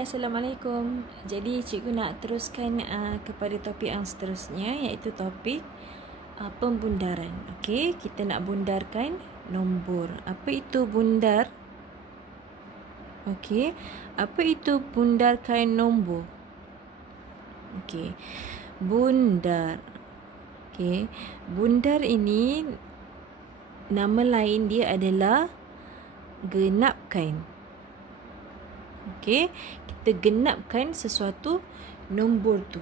Hai, Assalamualaikum. Jadi cikgu nak teruskan kepada topik yang seterusnya, iaitu topik pembundaran. Okey, kita nak bundarkan nombor. Apa itu bundar? Okey, apa itu bundarkan nombor? Okey, bundar. Okey, bundar ini nama lain dia adalah genapkan. Okey, kita genapkan sesuatu nombor tu.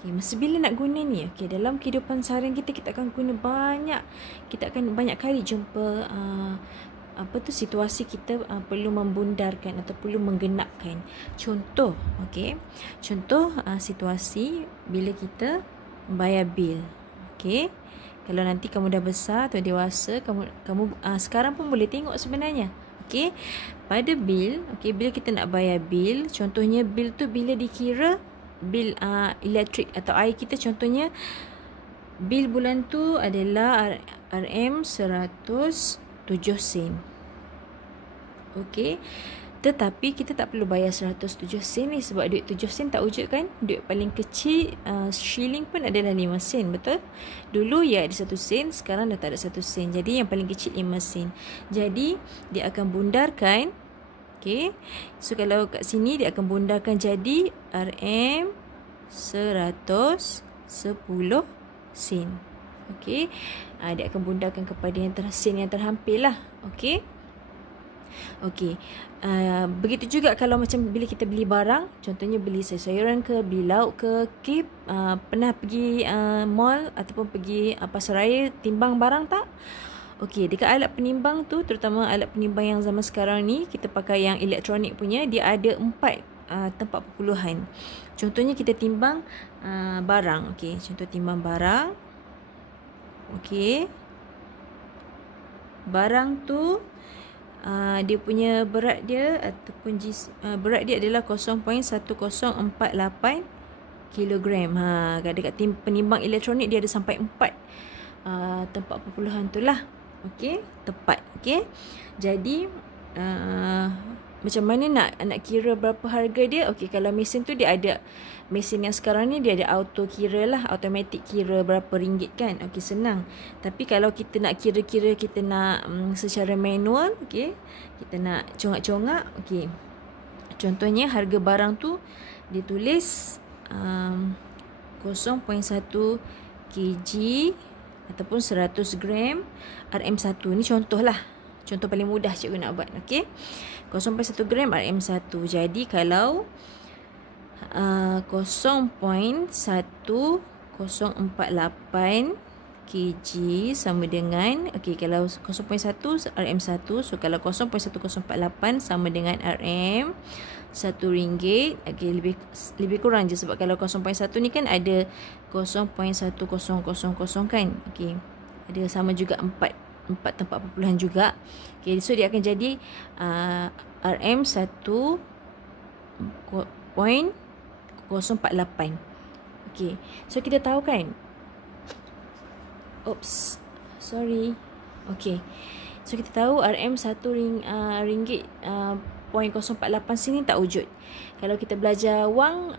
Okey, masa bila nak guna ni? Okey, dalam kehidupan seharian kita akan guna banyak. Kita akan banyak kali jumpa situasi kita perlu membundarkan atau perlu menggenapkan. Contoh, okey. Contoh situasi bila kita bayar bil. Okey. Kalau nanti kamu dah besar atau dewasa, kamu sekarang pun boleh tengok sebenarnya. Okey, pada bil, okey, bila kita nak bayar bil, contohnya bil tu bila dikira bil elektrik atau air kita, contohnya bil bulan tu adalah RM107 sen. Okey, tetapi kita tak perlu bayar 107 sen ni sebab duit 7 sen tak wujud kan. Duit paling kecil shilling pun adalah 5 sen, betul? Dulu ya ada 1 sen, sekarang dah tak ada 1 sen. Jadi yang paling kecil 5 sen. Jadi dia akan bundarkan. Okey. So kalau kat sini dia akan bundarkan jadi RM110 sen. Okey. Dia akan bundarkan kepada sen yang terhampir lah. Okey. Okey, begitu juga kalau macam bila kita beli barang, contohnya beli sayuran ke, beli lauk ke, pernah pergi mall ataupun pergi pasar raya timbang barang tak? Okey, dekat alat penimbang tu, terutama alat penimbang yang zaman sekarang ni, kita pakai yang elektronik punya, dia ada 4 tempat perpuluhan. Contohnya kita timbang barang. Okey, contoh timbang barang. Okey, barang tu dia punya berat dia ataupun berat dia adalah 0.1048 kilogram. Dekat penimbang elektronik dia ada sampai 4 tempat perpuluhan tu lah. Okey, tepat. Okey, jadi macam mana nak kira berapa harga dia? Okey, kalau mesin tu dia ada, mesin yang sekarang ni dia ada auto kira lah, automatic kira berapa ringgit kan. Okey, senang. Tapi kalau kita nak kira-kira, kita nak secara manual, okey, kita nak congak-congak. Okey, contohnya harga barang tu dia tulis 0.1 kg ataupun 100 gram RM1. Ni contoh lah. Contoh paling mudah cikgu nak buat. Okey, 0.1 gram RM1. Jadi kalau 0.1048 kg sama dengan, okey, kalau 0.1 RM1, so kalau 0.1048 sama dengan RM RM1. Okey, lebih kurang je sebab kalau 0.1 ni kan ada 0.1000 kan. Okey, ada sama juga 4 tempat perpuluhan juga. Okay, so dia akan jadi RM1.048. Okay, so kita tahu kan. Oops, sorry. Okay, so kita tahu RM1.048 sini tak wujud. Kalau kita belajar wang,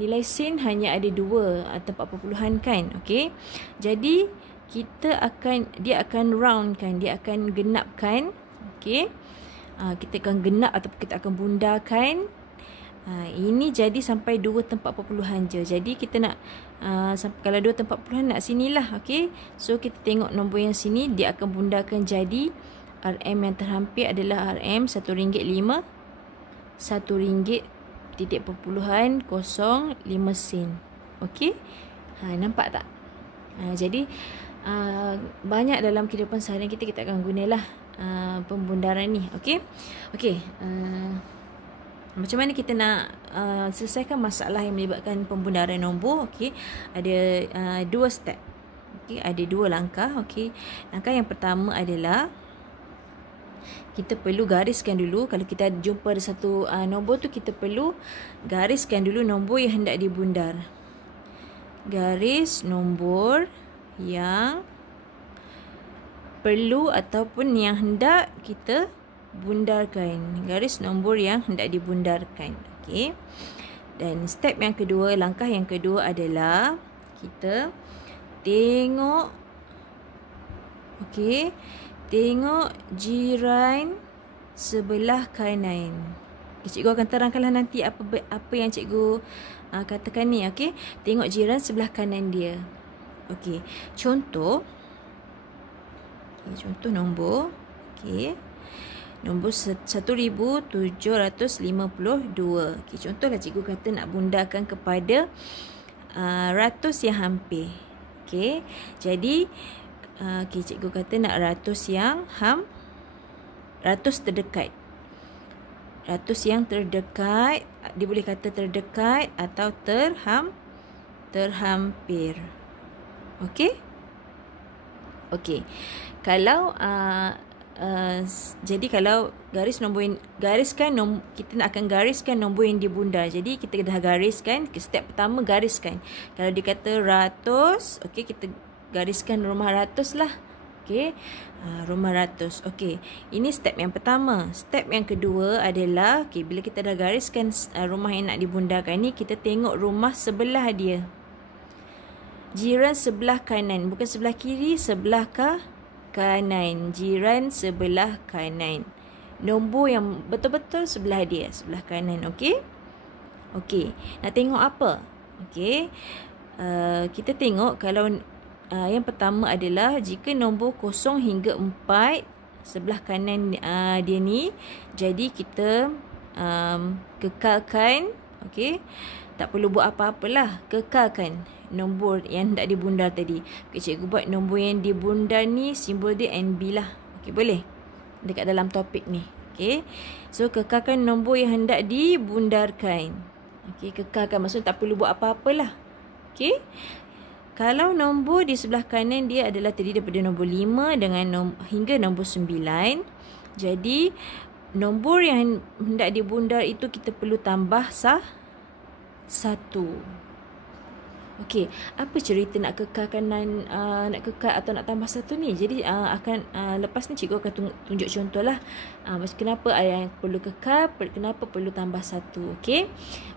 nilai sen hanya ada 2 tempat perpuluhan kan. Okay, jadi dia akan roundkan, dia akan genapkan. Okey, kita akan genap ataupun kita akan bundarkan. Ini jadi sampai 2 tempat perpuluhan je. Jadi kita nak kalau 2 tempat perpuluhan nak sinilah. Okey, so kita tengok nombor yang sini, dia akan bundarkan jadi RM yang terhampir adalah RM RM1.5, RM1.05 sen. Okey, nampak tak? Jadi banyak dalam kehidupan seharian kita akan gunalah pembundaran ni. Okey. Okey, macam mana kita nak selesaikan masalah yang melibatkan pembundaran nombor? Okey, ada 2 step. Okey, ada 2 langkah. Okey, langkah yang pertama adalah kita perlu gariskan dulu. Kalau kita jumpa ada satu nombor tu, kita perlu gariskan dulu nombor yang hendak dibundar. Garis nombor yang perlu ataupun yang hendak kita bundarkan. Garis nombor yang hendak dibundarkan. Okey. Dan step yang kedua, langkah yang kedua adalah kita tengok, okey, tengok jiran sebelah kanan. Cikgu akan terangkanlah nanti apa yang cikgu katakan ni. Okey, tengok jiran sebelah kanan dia. Okey, contoh nombor. Okey, nombor 1752. Okey, contohlah cikgu kata nak bundarkan kepada ratus yang hampir. Okey, jadi cikgu kata nak ratus yang ratus terdekat. Ratus yang terdekat, dia boleh kata terdekat atau terhampir. Okey? Okey. Kalau jadi kalau kita nak akan gariskan nombor yang dibundar. Jadi kita dah gariskan, step pertama gariskan. Kalau dia kata ratus, okey, kita gariskan rumah ratus lah. Okey, rumah ratus. Okey, ini step yang pertama. Step yang kedua adalah, okey, bila kita dah gariskan rumah yang nak dibundarkan ni, kita tengok rumah sebelah dia. Jiran sebelah kanan, bukan sebelah kiri, sebelah kanan. Jiran sebelah kanan. Nombor yang betul-betul sebelah dia, sebelah kanan. Okey? Okey, nak tengok apa? Okey, kita tengok kalau yang pertama adalah jika nombor 0 hingga 4 sebelah kanan dia ni, jadi kita kekalkan, okey, tak perlu buat apa-apalah, kekalkan nombor yang hendak dibundar tadi. Okey, cikgu buat nombor yang dibundar ni simbol dia NB lah. Okey, boleh dekat dalam topik ni. Okey, so kekalkan nombor yang hendak dibundarkan. Okey, kekalkan maksudnya tak perlu buat apa-apalah. Okey, kalau nombor di sebelah kanan dia adalah terdiri daripada nombor 5 dengan hingga nombor 9. Jadi nombor yang hendak dibundar itu kita perlu tambah 1. Okey, apa cerita nak kekalkan nak kekal atau nak tambah 1 ni? Jadi lepas ni cikgu akan tunjuk contohlah kenapa ada yang perlu kekal, kenapa perlu tambah 1. Okey.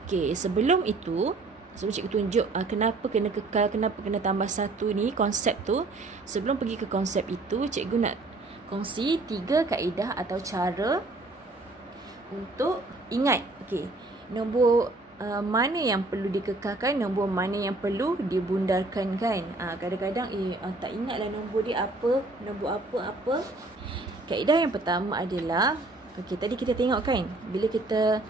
Okey, sebelum cikgu tunjuk kenapa kena kekal, kenapa kena tambah 1 ni, konsep tu. Sebelum pergi ke konsep itu, cikgu nak kongsi 3 kaedah atau cara untuk ingat. Okey, nombor mana yang perlu dikekalkan, nombor mana yang perlu dibundarkan kan. Kadang-kadang tak ingatlah nombor dia apa, nombor apa. Kaedah yang pertama adalah, okey, tadi kita tengok kan, bila kita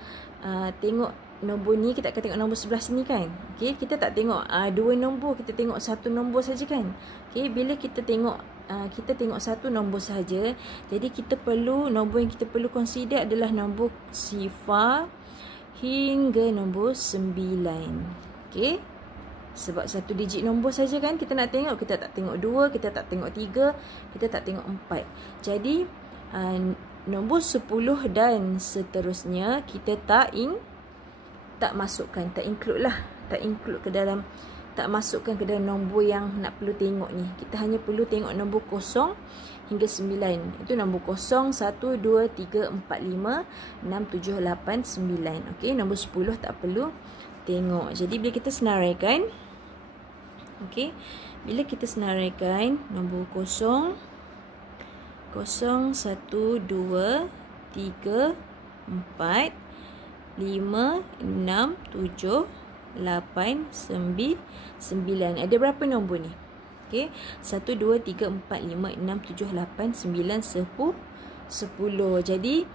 tengok nombor ni, kita akan tengok nombor sebelah sini kan. Okey, kita tak tengok 2 nombor, kita tengok 1 nombor saja kan. Okey, bila kita tengok 1 nombor saja, jadi kita perlu, nombor yang kita perlu consider adalah nombor sifar hingga nombor 9. Okey, sebab 1 digit nombor saja kan kita nak tengok, kita tak tengok 2, kita tak tengok 3, kita tak tengok 4. Jadi nombor 10 dan seterusnya kita tak masukkan, tak include ke dalam, tak masukkan ke dalam nombor yang nak perlu tengok ni. Kita hanya perlu tengok nombor 0 hingga 9. Itu nombor 0, 1, 2, 3, 4, 5, 6, 7, 8, 9. Okey, nombor 10 tak perlu tengok. Jadi bila kita senaraikan, okey, bila kita senaraikan nombor 0, 0, 1, 2, 3, 4, 5, 6, 7, 8, 9. Ada berapa nombor ni? Okey, 1, 2, 3, 4, 5, 6, 7, 8, 9, 10. Jadi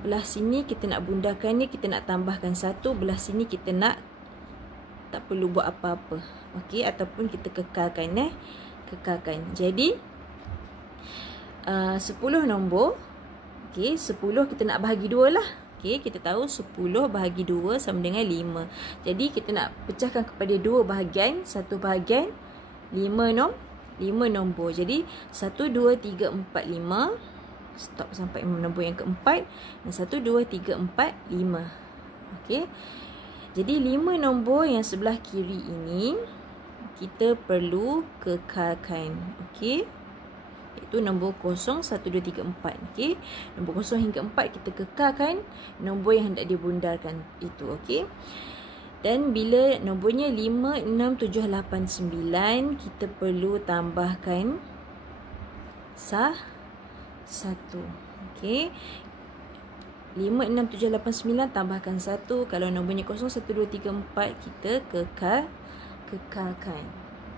belah sini kita nak bundarkan ni, kita nak tambahkan 1. Belah sini kita nak tak perlu buat apa-apa. Okey, ataupun kita kekalkan. Kekalkan. Jadi 10 nombor. Okey, 10 kita nak bahagi 2 lah. Okey, kita tahu 10 bahagi 2 sama dengan 5. Jadi kita nak pecahkan kepada 2 bahagian, 1 bahagian 5 nombor. Jadi 1, 2, 3, 4, 5. Stop sampai nombor yang keempat. Dan 1, 2, 3, 4, 5. Okey. Jadi 5 nombor yang sebelah kiri ini kita perlu kekalkan. Okey. iaitu nombor 0, 1, 2, 3, 4. Okey. Nombor 0 hingga 4 kita kekalkan nombor yang hendak dibundarkan itu. Okey. Dan bila nombornya 5, 6, 7, 8, 9, kita perlu tambahkan 1. Okey. 5, 6, 7, 8, 9 tambahkan 1. Kalau nombornya 0, 1, 2, 3, 4 kita kekalkan.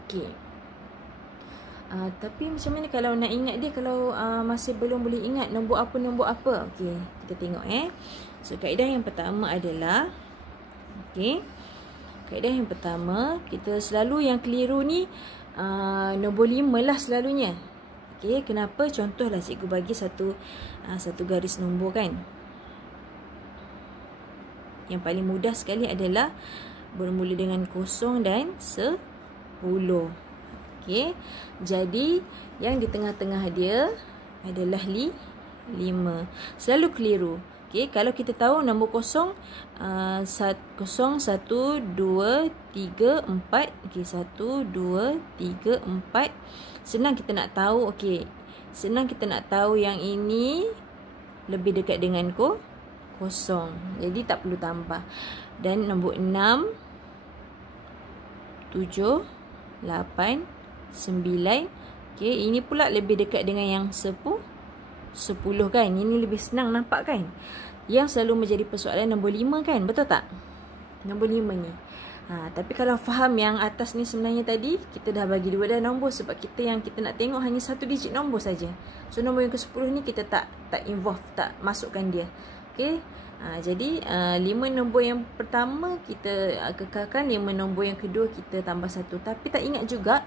Okey. Tapi macam mana kalau nak ingat dia, kalau masih belum boleh ingat nombor apa? Okey, kita tengok So kaedah yang pertama adalah, okey, kaedah yang pertama, kita selalu yang keliru ni nombor 5 lah selalunya. Okey, kenapa? Contohlah cikgu bagi satu garis nombor kan. Yang paling mudah sekali adalah bermula dengan 0 dan 10. Okey. Jadi yang di tengah-tengah dia adalah 5. Selalu keliru. Okey, kalau kita tahu nombor 0 1, 2, 3, 4. Okey, 1, 2, 3, 4. Senang kita nak tahu. Okey. Senang kita nak tahu yang ini lebih dekat dengan 0. Jadi tak perlu tambah. Dan nombor 6, 7, 8, 9. Okey, ini pula lebih dekat dengan yang 10 kan. Ini lebih senang nampak kan. Yang selalu menjadi persoalan nombor 5 kan. Betul tak? Nombor 5 ni. Tapi kalau faham yang atas ni sebenarnya tadi, kita dah bagi 2 dah nombor. Sebab kita nak tengok hanya 1 digit nombor saja. So nombor yang ke-10 ni kita tak involve, tak masukkan dia. Okey. Jadi 5 nombor yang pertama kita kekalkan, 5 nombor yang kedua kita tambah 1. Tapi tak ingat juga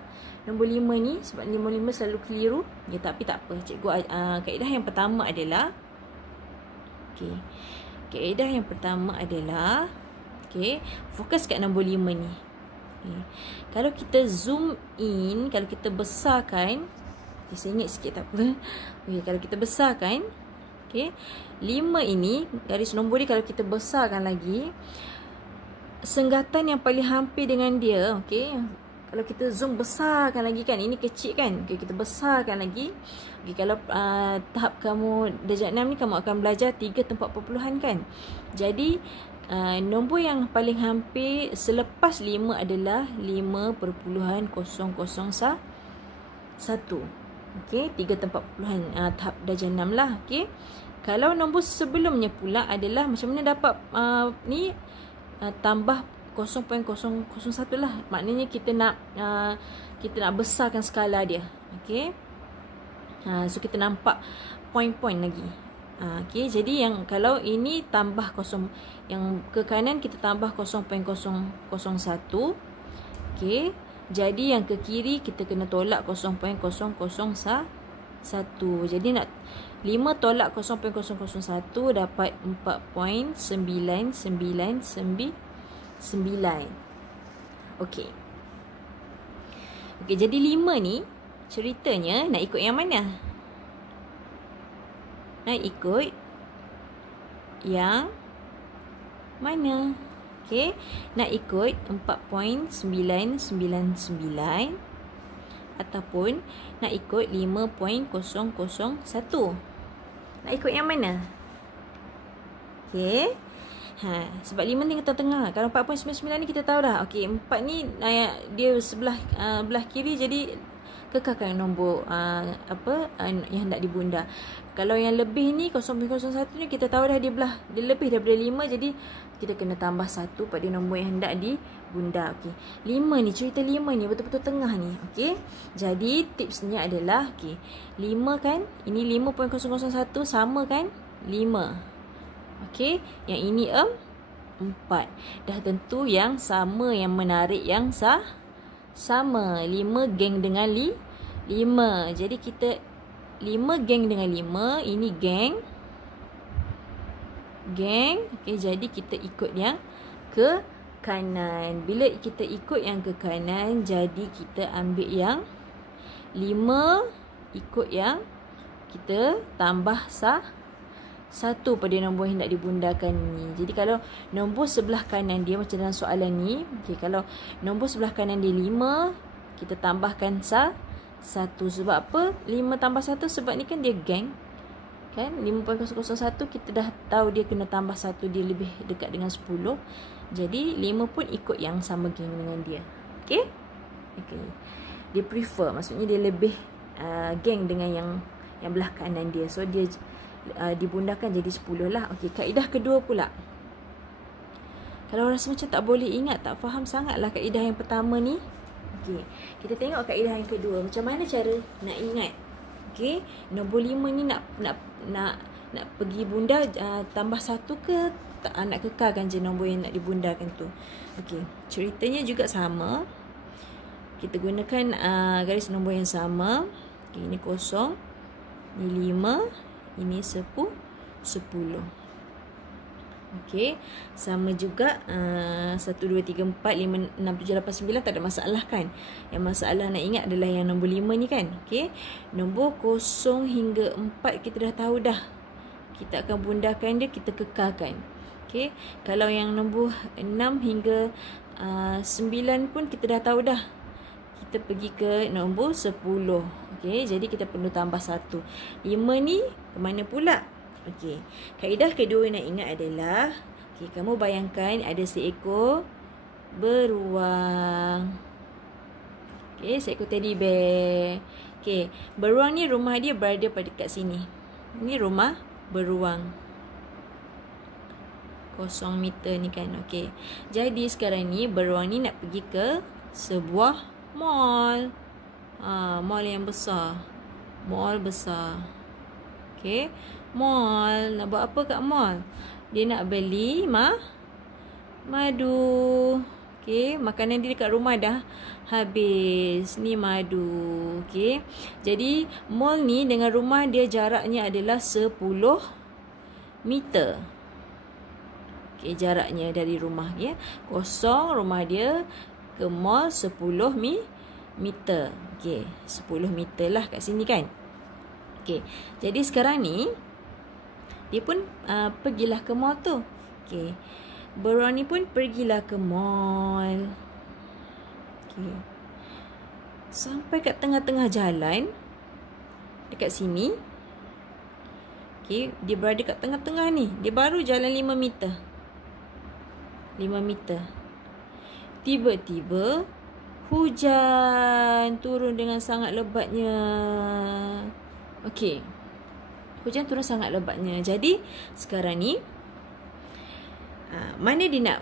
nombor 5 ni, sebab nombor 5 selalu keliru. Ya, tapi tak apa. Cikgu kaedah yang pertama adalah, okey, kaedah yang pertama adalah, okey, fokus kat nombor 5 ni. Okay. Kalau kita zoom in, kalau kita besarkan, okay, saya ingat sikit tak apa. Okay, kalau kita besarkan, okey, 5 ini, garis nombor dia kalau kita besarkan lagi, senggatan yang paling hampir dengan dia, okey, kalau kita zoom besarkan lagi kan, ini kecil kan, okey, kita besarkan lagi. Okey, kalau tahap kamu darjah 6 ni kamu akan belajar 3 tempat perpuluhan kan. Jadi nombor yang paling hampir selepas 5 adalah 5.001. Okey, 3 tempat perpuluhan tahap darjah 6 lah. Okey. Kalau nombor sebelumnya pula adalah macam mana dapat tambah 0.001 lah. Maknanya kita nak besarkan skala dia. Okey. So kita nampak point-point lagi. Okey, jadi yang kalau ini tambah 0, yang ke kanan kita tambah 0.001. Okey. Jadi yang ke kiri kita kena tolak 0.001. Jadi nak 5 tolak 0.001 dapat 4.999. Okey. Okey, jadi 5 ni ceritanya nak ikut yang mana? Nak ikut yang mana? Okey, nak ikut 4.999 ataupun nak ikut 5.001. Nak ikut yang mana? Okey. Sebab 5 ni kita tengah. Kalau 4.99 ni kita tahu dah. Okey, 4 ni dia belah kiri, jadi kekalkan nombor yang hendak dibundar. Kalau yang lebih ni 0.01 ni kita tahu dah dia lebih daripada 5, jadi kita kena tambah 1 pada nombor yang hendak dibundar. Okey. 5 ni, cerita 5 ni betul-betul tengah ni. Okey. Jadi tipsnya adalah, okey, 5 kan, ini 5.001 sama kan 5. Okey, yang ini 4. Dah tentu yang sama, yang menarik yang sama. 5 geng dengan 5. Jadi kita 5 geng dengan 5, ini geng. Okey, jadi kita ikut yang ke kanan. Bila kita ikut yang ke kanan, jadi kita ambil yang 5 ikut yang kita tambah 1 pada nombor yang hendak dibundarkan ni. Jadi kalau nombor sebelah kanan dia macam dalam soalan ni, okey, kalau nombor sebelah kanan dia 5, kita tambahkan 1. 1. Sebab apa? 5 tambah 1 sebab ni kan dia geng. Kan? 5.001 kita dah tahu dia kena tambah 1, dia lebih dekat dengan 10. Jadi 5 pun ikut yang sama geng dengan dia. Okay? Okay. Dia prefer, maksudnya dia lebih geng dengan yang belah kanan dia. So dia dibundakan jadi 10 lah. Okay, kaedah kedua pula. Kalau rasa macam tak boleh ingat, tak faham sangatlah kaedah yang pertama ni. Okay, kita tengok kaedah yang kedua. Macam mana cara nak ingat? Okay, nombor 5 ni nak pergi bunda tambah 1 ke tak, nak kekalkan je nombor yang nak dibundakan tu. Okay, ceritanya juga sama. Kita gunakan garis nombor yang sama. Okay, ini 0, ini 5, ini 10. Okey, sama juga 1, 2, 3, 4, 5, 6, 7, 8, 9 tak ada masalah kan. Yang masalah nak ingat adalah yang nombor 5 ni kan. Okey, nombor 0 hingga 4 kita dah tahu dah. Kita akan bundakan dia, kita kekalkan. Okey, kalau yang nombor 6 hingga 9 pun kita dah tahu dah. Kita pergi ke nombor 10. Okey, jadi kita perlu tambah 1. 5 ni ke mana pula? Okey, kaedah kedua yang nak ingat adalah, okey, kamu bayangkan ada seekor beruang. Okey, seekor teddy bear. Okey, beruang ni rumah dia berada pada dekat sini. Ini rumah beruang. 0 meter ni kan. Okey, jadi sekarang ni beruang ni nak pergi ke sebuah mall. Mall yang besar. Mall besar. Okey, mall. Nak buat apa kat mall? Dia nak beli madu. Okey, makanan dia dekat rumah dah habis. Ni madu. Okey, jadi mall ni dengan rumah dia jaraknya adalah 10 meter. Okey, jaraknya dari rumah ya. 0 rumah dia ke mall 10 meter. Okey, 10 meter lah kat sini kan. Okey, jadi sekarang ni dia pun pergilah ke mall tu. Okey, beruang ni pun pergilah ke mall. Okey, sampai kat tengah-tengah jalan dekat sini. Okey, dia berada kat tengah-tengah ni. Dia baru jalan 5 meter. 5 meter. Tiba-tiba hujan turun dengan sangat lebatnya. Okey, hujan turun sangat lebatnya. Jadi sekarang ni mana dia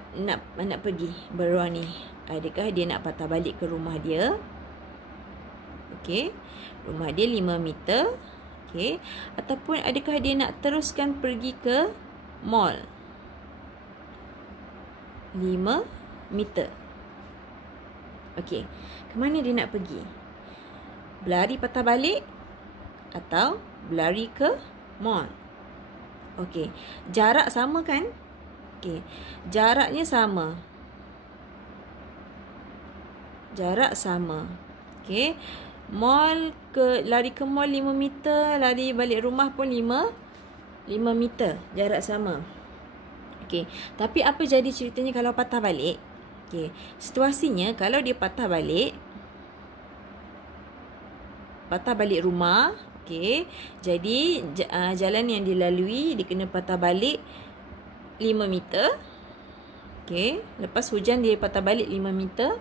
nak pergi beruang ni? Adakah dia nak patah balik ke rumah dia? Okey, rumah dia 5 meter. Okey, ataupun adakah dia nak teruskan pergi ke mall 5 meter? Okey, ke mana dia nak pergi? Berlari patah balik atau berlari ke mall? Okey, jarak sama kan? Okey, jaraknya sama. Jarak sama. Okey, lari ke mall 5 meter, lari balik rumah pun 5 meter, jarak sama. Okey, tapi apa jadi ceritanya kalau patah balik? Okey, situasinya kalau dia patah balik rumah, okey, jadi jalan yang dilalui dia kena patah balik 5 meter. Okey, lepas hujan dia patah balik 5 meter.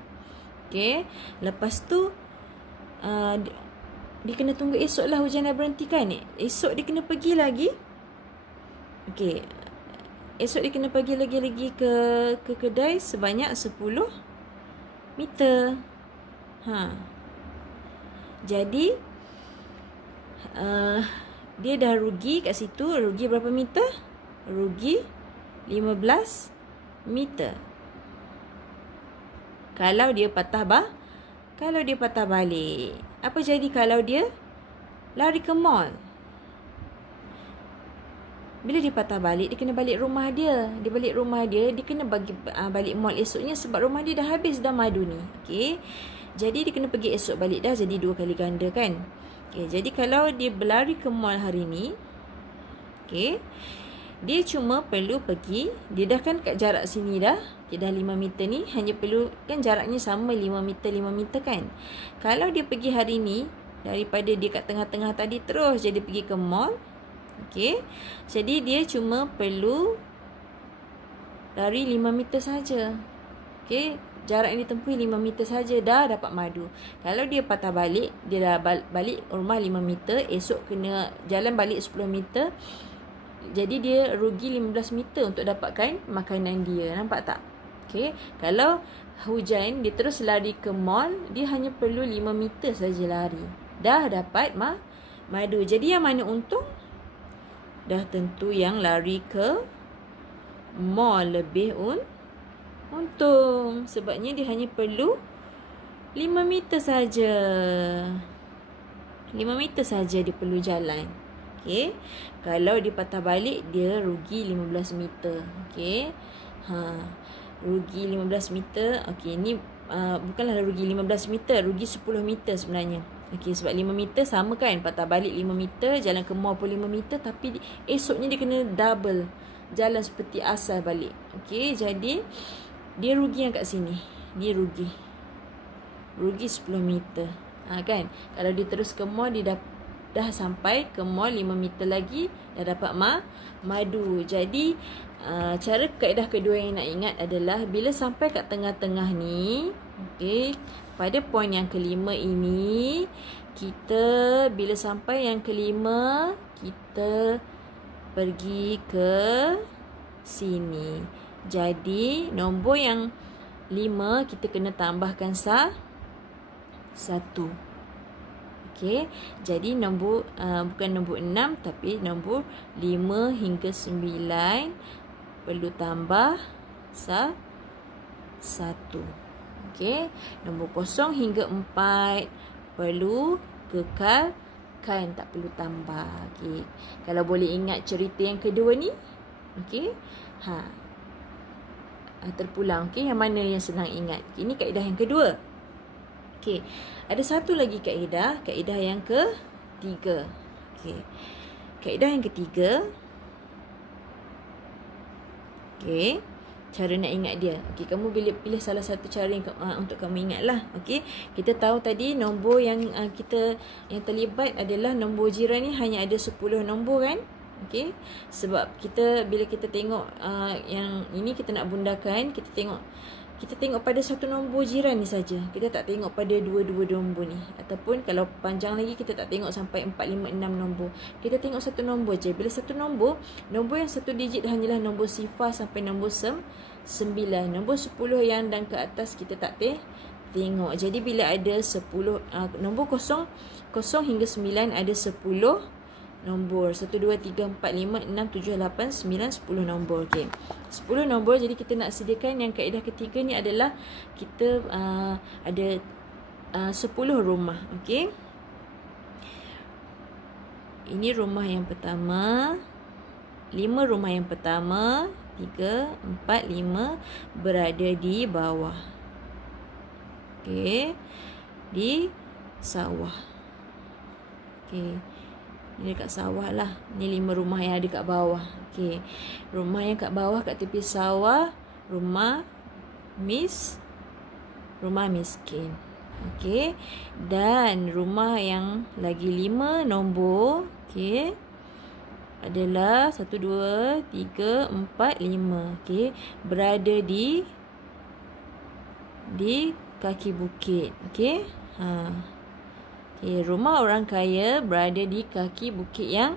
Okey, lepas tu dia kena tunggu esok lah hujan dah berhenti kan. Esok dia kena pergi lagi. Okey, esok dia kena pergi lagi ke kedai sebanyak 10 meter. Jadi dia dah rugi kat situ. Rugi berapa meter? Rugi 15 meter. Kalau dia patah balik. Apa jadi kalau dia lari ke mall? Bila dia patah balik, dia kena balik rumah dia. Dia balik rumah dia, dia kena balik mall esoknya sebab rumah dia dah habis dah madu ni. Okey, jadi dia kena pergi esok balik dah, jadi 2 kali ganda kan. Okey, jadi kalau dia berlari ke mall hari ni, okey, dia cuma perlu pergi, dia dah kan kat jarak sini dah, dia dah 5 meter ni, hanya perlu kan jaraknya sama 5 meter kan. Kalau dia pergi hari ni, Daripada dia kat tengah-tengah tadi terus jadi pergi ke mall. Okey. Jadi dia cuma perlu lari 5 meter saja. Okey. Jarak yang ditempuh 5 meter saja dah dapat madu. Kalau dia patah balik, dia dah balik rumah 5 meter, esok kena jalan balik 10 meter. Jadi dia rugi 15 meter untuk dapatkan makanan dia. Nampak tak? Okey. Kalau hujan, dia terus lari ke mall, dia hanya perlu 5 meter saja lari. Dah dapat madu. Jadi yang mana untung? Dah tentu yang lari ke mall lebih untung. Sebabnya dia hanya perlu 5 meter saja. 5 meter saja dia perlu jalan. Okey. Kalau dia patah balik, dia rugi 15 meter. Okey. Rugi 15 meter. Okey, ni bukanlah rugi 15 meter, rugi 10 meter sebenarnya. Okey, sebab 5 meter sama kan, patah balik 5 meter, jalan ke mall pun 5 meter, tapi esoknya dia kena double jalan seperti asal balik. Okey, jadi dia rugi yang kat sini. Dia rugi 10 meter. Kan? Kalau dia terus ke mall, dia dah sampai ke mall 5 meter lagi, dah dapat madu. Jadi cara kaedah kedua yang nak ingat adalah bila sampai kat tengah-tengah ni, okey, pada poin yang kelima ini, kita bila sampai yang kelima, kita pergi ke sini. Jadi nombor yang 5 kita kena tambahkan 1. Okey. Jadi nombor bukan nombor 6 tapi nombor 5 hingga 9 perlu tambah 1. Okey. Nombor 0 hingga 4 perlu kekalkan, tak perlu tambah. Okey. Kalau boleh ingat cerita yang kedua ni, okey. Terpulang. Okey, yang mana yang senang ingat? Okay, ini kaedah yang kedua. Okey. Ada satu lagi kaedah yang ketiga. Okey. Kaedah yang ketiga. Okey. Cara nak ingat dia. Okey, kamu pilih salah satu cara yang untuk kamu ingatlah. Okey. Kita tahu tadi nombor yang yang terlibat adalah nombor jiran ni hanya ada 10 nombor kan? Okey. Sebab bila kita tengok yang ini kita nak bundakan, kita tengok pada satu nombor jiran ni saja. Kita tak tengok pada dua-dua nombor ni. Ataupun kalau panjang lagi kita tak tengok sampai 4, 5, 6 nombor. Kita tengok satu nombor je. Bila satu nombor yang satu digit hanyalah nombor sifar sampai nombor 9. Nombor 10 yang dan ke atas kita tak tengok. Jadi bila ada 10 nombor 0 hingga 9 ada 10 nombor. 1, 2, 3, 4, 5, 6, 7, 8, 9, 10 nombor. Okey. 10 nombor. Jadi kita nak sediakan yang kaedah ketiga ni adalah kita ada 10 rumah. Okey. Ini rumah yang pertama. 5 rumah yang pertama. 3, 4, 5 berada di bawah. Okey. Di sawah. Okey. Ini dekat sawah lah. Ni 5 rumah yang ada kat bawah. Okey. Rumah yang kat bawah kat tepi sawah, rumah miskin. Okey. Dan rumah yang lagi 5 nombor, okey, adalah 1, 2, 3, 4, 5. Okey. Berada di kaki bukit. Okey. Okay, rumah orang kaya berada di kaki bukit yang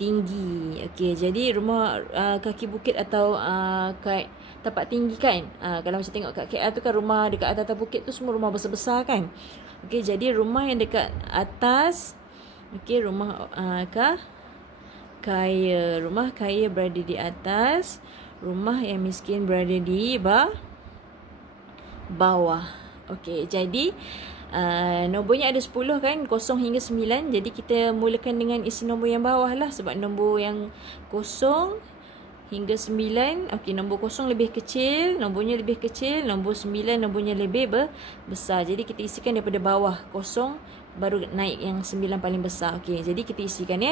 tinggi. Okey, jadi rumah kaki bukit atau kat tempat tinggi kan. Kalau macam tengok kat KL tu kan rumah dekat atas bukit tu semua rumah besar-besar kan. Okey, jadi rumah yang dekat atas, okey, rumah kaya. Rumah kaya berada di atas, rumah yang miskin berada di bawah. Okey, jadi nombornya ada 10 kan, 0 hingga 9. Jadi kita mulakan dengan isi nombor yang bawah lah. Sebab nombor yang 0 hingga 9, okey, nombor 0 lebih kecil, nombornya lebih kecil, nombor 9 nombornya lebih besar. Jadi kita isikan daripada bawah 0 baru naik yang 9 paling besar. Okey, jadi kita isikan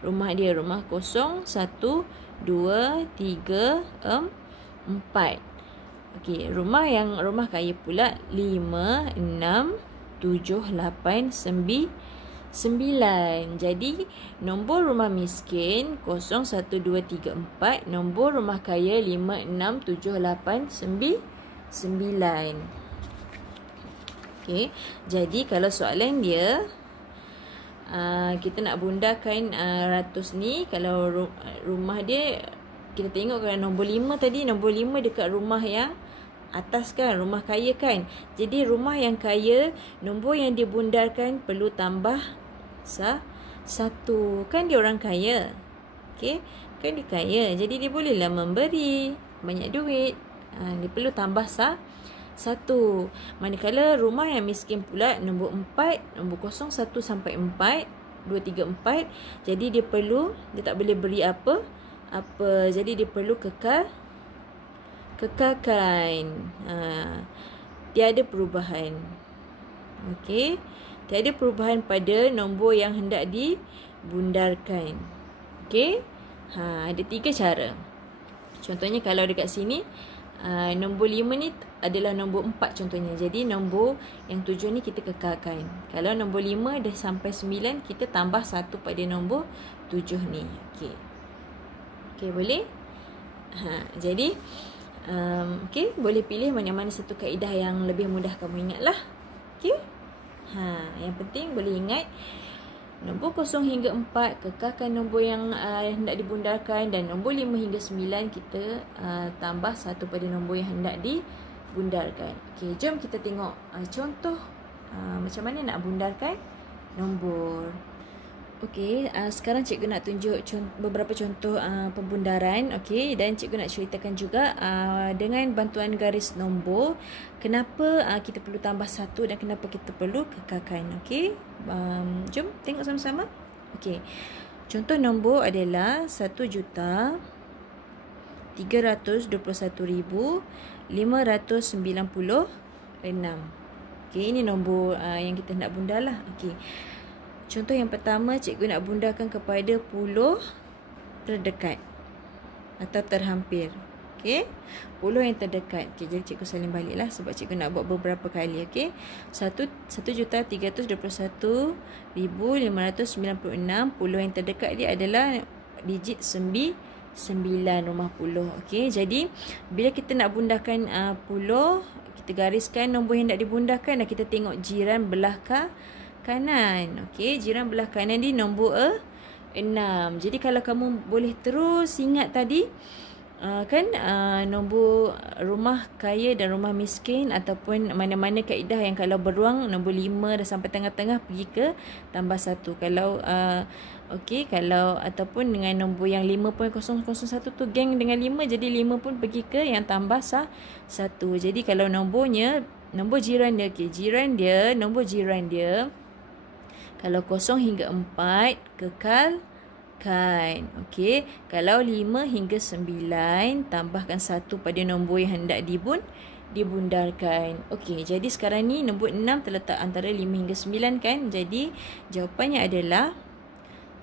rumah dia, rumah 0, 1, 2, 3, 4. Okey, rumah kaya pula 5, 6, 7, 8, 9. 9. Jadi nombor rumah miskin 0, 1, 2, 3, 4. Nombor rumah kaya 5, 6, 7, 8, 9. Okey. Jadi kalau soalan dia kita nak bundarkan ratus ni. Kalau rumah dia, kita tengok kalau nombor 5 tadi, nombor 5 dekat rumah yang atas kan, rumah kaya kan. Jadi rumah yang kaya, nombor yang dibundarkan perlu tambah 1. Kan dia orang kaya. Okey, kan dia kaya. Jadi dia bolehlah memberi banyak duit. Dia perlu tambah 1. Manakala rumah yang miskin pula, nombor 4, nombor 0, 1 sampai 4, 2, 3, 4. Jadi dia tak boleh beri apa. Jadi dia perlu kekalkan. Tiada perubahan. Okey, tiada perubahan pada nombor yang hendak dibundarkan. Okey, ada 3 cara. Contohnya kalau dekat sini nombor 5 ni adalah nombor 4 contohnya. Jadi nombor yang 7 ni kita kekalkan. Kalau nombor 5 dah sampai 9, kita tambah 1 pada nombor 7 ni. Okey. Okey, boleh? Jadi okey, boleh pilih mana-mana satu kaedah yang lebih mudah kamu ingat lah. Okey. Yang penting boleh ingat nombor 0 hingga 4 kekalkan nombor yang hendak dibundarkan, dan nombor 5 hingga 9 kita tambah 1 pada nombor yang hendak dibundarkan. Okey, jom kita tengok contoh macam mana nak bundarkan nombor. Okey, sekarang cikgu nak tunjuk beberapa contoh pembundaran. Okey, dan cikgu nak ceritakan juga dengan bantuan garis nombor kenapa kita perlu tambah 1 dan kenapa kita perlu kekalkan. Okey, jom tengok sama-sama. Okey, contoh nombor adalah 1,321,596. Okey, ini nombor yang kita nak bundar lah. Okey, contoh yang pertama, cikgu nak bundarkan kepada puluh terdekat atau terhampir. Okey, puluh yang terdekat. Okey, jadi cikgu salin balik lah sebab cikgu nak buat beberapa kali. Okey, 1,321,596. Puluh yang terdekat dia adalah digit 9, rumah puluh. Okey, jadi bila kita nak bundarkan puluh, kita gariskan nombor yang nak dibundarkan dan kita tengok jiran belah kanan. Okey, jiran belah kanan di nombor 6. Jadi kalau kamu boleh terus ingat tadi nombor rumah kaya dan rumah miskin ataupun mana-mana kaedah yang kalau beruang, nombor 5 dah sampai tengah-tengah pergi ke tambah 1. Kalau okey, kalau ataupun dengan nombor yang 5.001 tu geng dengan 5, jadi 5 pun pergi ke yang tambah 1. Jadi kalau nombor jiran dia, okey, nombor jiran dia kalau 0 hingga 4 kekalkan. Okey, kalau 5 hingga 9 tambahkan 1 pada nombor yang hendak dibundarkan. Okey, jadi sekarang ni nombor 6 terletak antara 5 hingga 9 kan. Jadi jawapannya adalah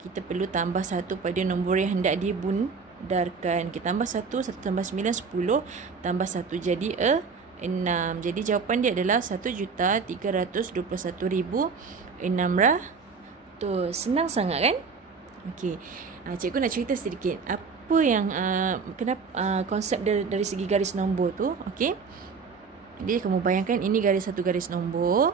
kita perlu tambah 1 pada nombor yang hendak dibundarkan. Kita tambah 1 tambah 9, 10 tambah 1 jadi 6. Jadi jawapan dia adalah 1,321,600. Senang sangat kan? Okey. Cikgu nak cerita sedikit apa yang kenapa konsep dari segi garis nombor tu. Okey. Jadi kamu bayangkan ini satu garis nombor.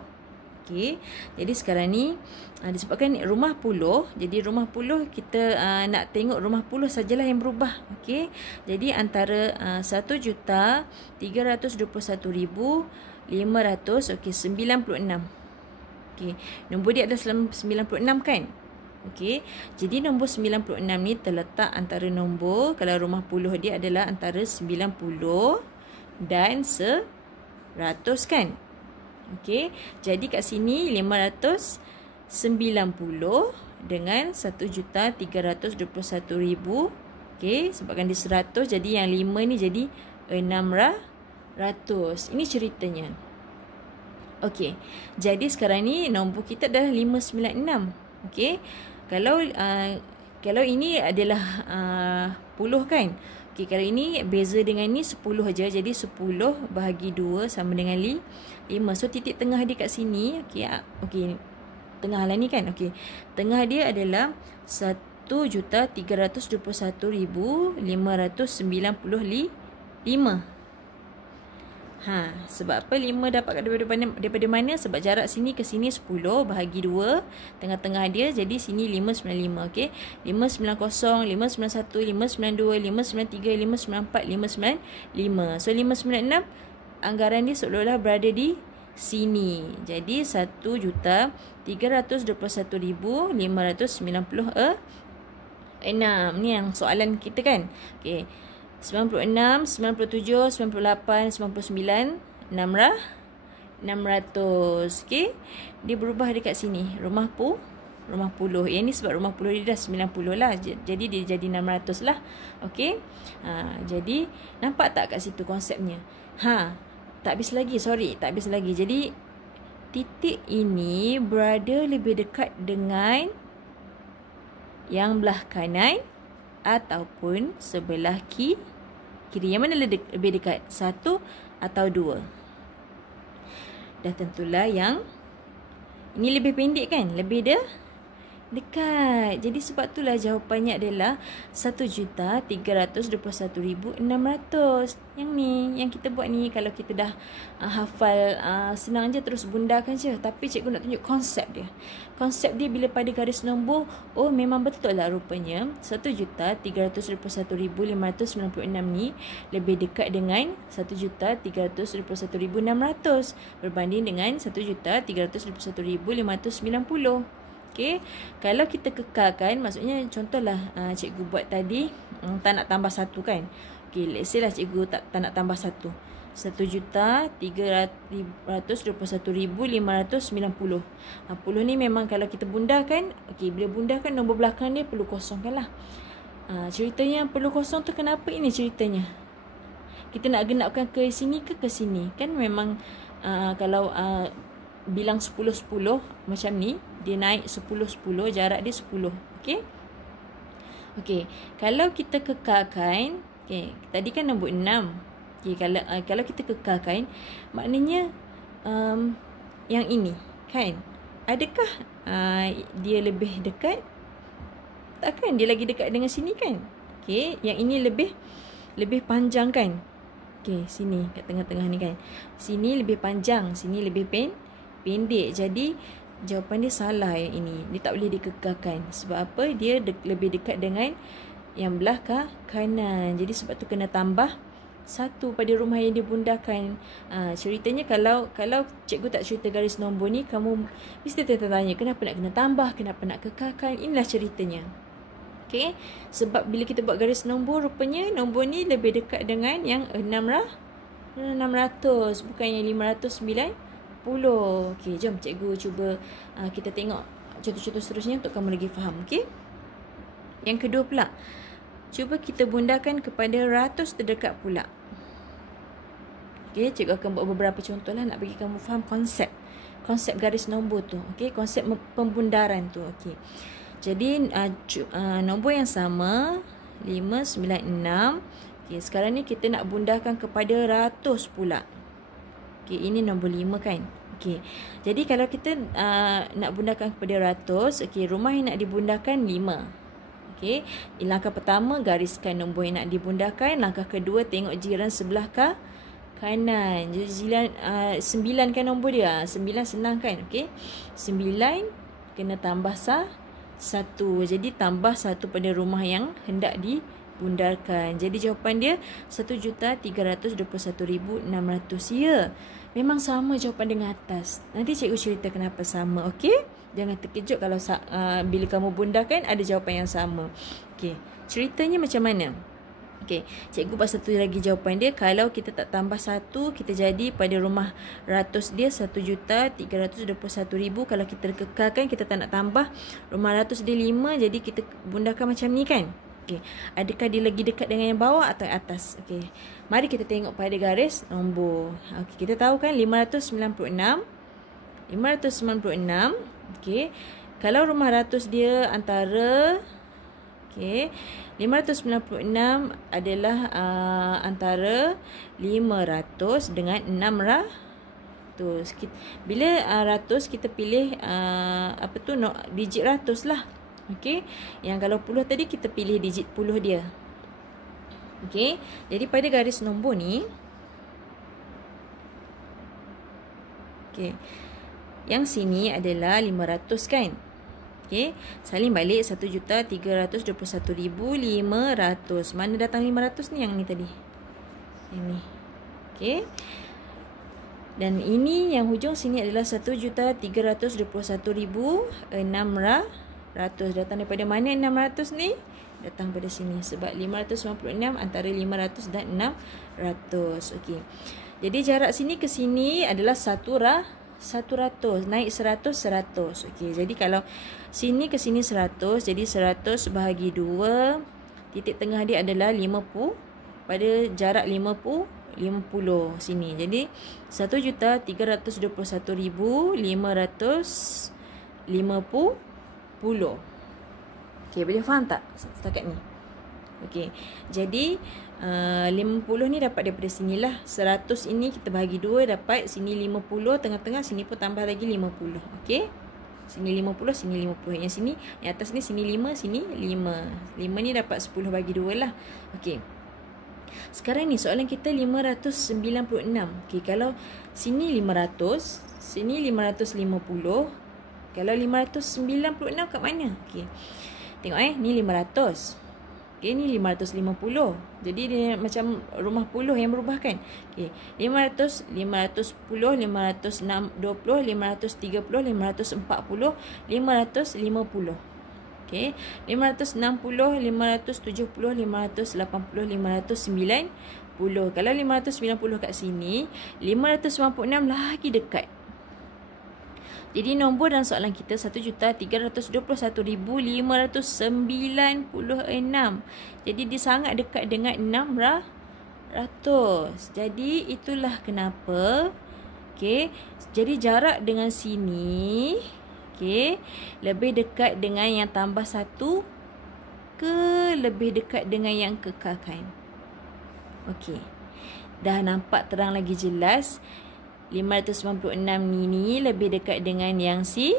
Okey. Jadi sekarang ni disebabkan rumah puluh, jadi rumah puluh kita nak tengok rumah puluh sajalah yang berubah. Okey. Jadi antara 1,321,500, okey, 96. Okey. Nombor dia adalah 96 kan? Okey. Jadi nombor 96 ni terletak antara nombor, kalau rumah puluh dia adalah antara 90 dan 100 kan? Okey, jadi kat sini 590 dengan 1,321,000. Okey, sebabkan dia 100, jadi yang 5 ni jadi 600. Ini ceritanya. Okey, jadi sekarang ni nombor kita adalah 596. Okey, kalau ini adalah 10 kan? Okey, kalau ini beza dengan ni 10 aja. Jadi 10 bahagi 2 sama dengan 5. So titik tengah dia kat sini. Okey, okey. tengah lah ni kan. Okey. Tengah dia adalah 1,321,595. Sebab apa 5 dapat daripada mana? Sebab jarak sini ke sini 10 bahagi 2. Tengah-tengah dia jadi sini 595. Okey. 590, 591, 592, 593, 594, 595. So 596 anggaran dia seolah-olah berada di sini. Jadi 1,321,596. Ni yang soalan kita kan. Okey. 96, 97, 98, 99, 600. Okey. Dia berubah dekat sini. Rumah puluh. Yang ni sebab rumah puluh dia dah 90 lah. Jadi dia jadi 600 lah. Okey. Jadi nampak tak kat situ konsepnya? Tak habis lagi. Tak habis lagi. Jadi titik ini berada lebih dekat dengan yang belah kanan ataupun sebelah kiri. Yang mana lebih dekat? 1 atau 2? Dah tentulah yang ini lebih pendek kan? Lebih dekat. Jadi sebab itulah jawapannya adalah 1,321,600. Yang ni, yang kita buat ni, kalau kita dah hafal, senang je terus bundarkan je. Tapi cikgu nak tunjuk konsep dia. Konsep dia bila pada garis nombor, oh memang betul lah rupanya 1,321,596 ni lebih dekat dengan 1,321,600 berbanding dengan 1,321,590. Okey, kalau kita kekalkan, maksudnya contohlah cikgu buat tadi tak nak tambah 1 kan. Okey, let's say lah cikgu tak nak tambah 1. 1,321,590. 10 ni memang kalau kita bundarkan, okey, bila bundarkan nombor belakang dia perlu kosongkan lah. Ceritanya perlu kosong tu kenapa ini ceritanya? Kita nak genapkan ke sini ke sini. Kan memang kalau bilang 10-10 macam ni, dia naik 10-10, jarak dia 10. Okey. Okey, kalau kita kekalkan, okey, tadi kan nombor 6. Okey, kalau kita kekalkan, maknanya yang ini kan, adakah dia lebih dekat? Takkan dia lagi dekat dengan sini kan? Okey, yang ini lebih panjang kan? Okey, sini kat tengah-tengah ni kan. Sini lebih panjang, sini lebih pendek. Jadi jawapan dia salah yang ini. Dia tak boleh dikekalkan. Sebab apa? Dia lebih dekat dengan yang belah kanan. Jadi sebab tu kena tambah 1 pada rumah yang dibundarkan. Ceritanya kalau cikgu tak cerita garis nombor ni, kamu mesti tertanya kenapa nak kena tambah, kenapa nak kekalkan. Inilah ceritanya. Okey, sebab bila kita buat garis nombor, rupanya nombor ni lebih dekat dengan yang 600, bukan yang 590. Okey, jom cikgu cuba kita tengok contoh-contoh seterusnya untuk kamu lagi faham. Okey. Yang kedua pula, cuba kita bundarkan kepada ratus terdekat pula. Okey, cikgu akan buat beberapa contoh lah nak bagi kamu faham konsep garis nombor tu. Okey, konsep pembundaran tu. Okey. Jadi nombor yang sama 596. Okey, sekarang ni kita nak bundarkan kepada ratus pula. Okey, ini nombor 5 kan. Okey. Jadi kalau kita nak bundarkan kepada ratus, okey, rumah yang nak dibundarkan 5. Okey. Langkah pertama, gariskan nombor yang nak dibundarkan. Langkah kedua, tengok jiran sebelah kanan. Jadi jiran 9 kan nombor dia. 9 senang kan. Okey. 9 kena tambah 1. Jadi tambah 1 pada rumah yang hendak dibundarkan. Jadi jawapan dia 1,321,600. Ya. Memang sama jawapan dengan atas. Nanti cikgu cerita kenapa sama. Okey? Jangan terkejut kalau bila kamu bundarkan ada jawapan yang sama. Okey. Ceritanya macam mana? Okey. Cikgu buat satu lagi jawapan dia. Kalau kita tak tambah 1, kita jadi pada rumah ratus dia 1,321,000. Kalau kita kekalkan, kita tak nak tambah. Rumah ratus dia 5. Jadi kita bundarkan macam ni kan? Okey. Adakah dia lagi dekat dengan yang bawah atau yang atas? Okey. Mari kita tengok pada garis nombor. Okey, kita tahu kan 596. Okey. Kalau rumah ratus dia antara, okey, 596 adalah antara 500 dengan ratus. Bila ratus, kita pilih digit ratus lah. Okey. Yang kalau puluh tadi, kita pilih digit puluh dia. Okey. Jadi pada garis nombor ni, okey, yang sini adalah 500 kan. Okey, salin balik 1,321,500. Mana datang 500 ni? Yang ni tadi. Ini. Okey. Dan ini yang hujung sini adalah 1,321,600. Datang daripada mana 600 ni? Datang pada sini. Sebab 596 antara 500 dan 600. Okey. Jadi jarak sini ke sini adalah 100. Naik 100, 100. Okey, jadi kalau sini ke sini 100, jadi 100 bahagi 2. Titik tengah dia adalah 50. Pada jarak 50 sini. Jadi 1,321,550. Okey, boleh faham tak setakat ni? Okey. Jadi 50 ni dapat daripada sinilah. 100 ini kita bahagi 2 dapat sini 50, tengah-tengah sini pun tambah lagi 50. Okey. Sini 50, sini 50. Yang sini, yang atas ni sini 5, sini 5. 5 ni dapat 10 bagi 2 lah. Okey. Sekarang ni soalan kita 596. Okey, kalau sini 500, sini 550. Kalau 596 kat mana? Okey. Tengok ni 500. Okey, ni 550. Jadi dia macam rumah puluh yang berubah kan. Okey, 500, 510, 520, 530, 540, 550. Okey, 560, 570, 580, 590. Kalau 590 kat sini, 596 lagi dekat. Jadi nombor dalam soalan kita 1,321,596. Jadi dia sangat dekat dengan 600. Jadi itulah kenapa. Okey. Jadi jarak dengan sini, okey, lebih dekat dengan yang tambah 1 ke lebih dekat dengan yang kekalkan. Okey. Dah nampak terang lagi jelas. 596 ni lebih dekat dengan yang sini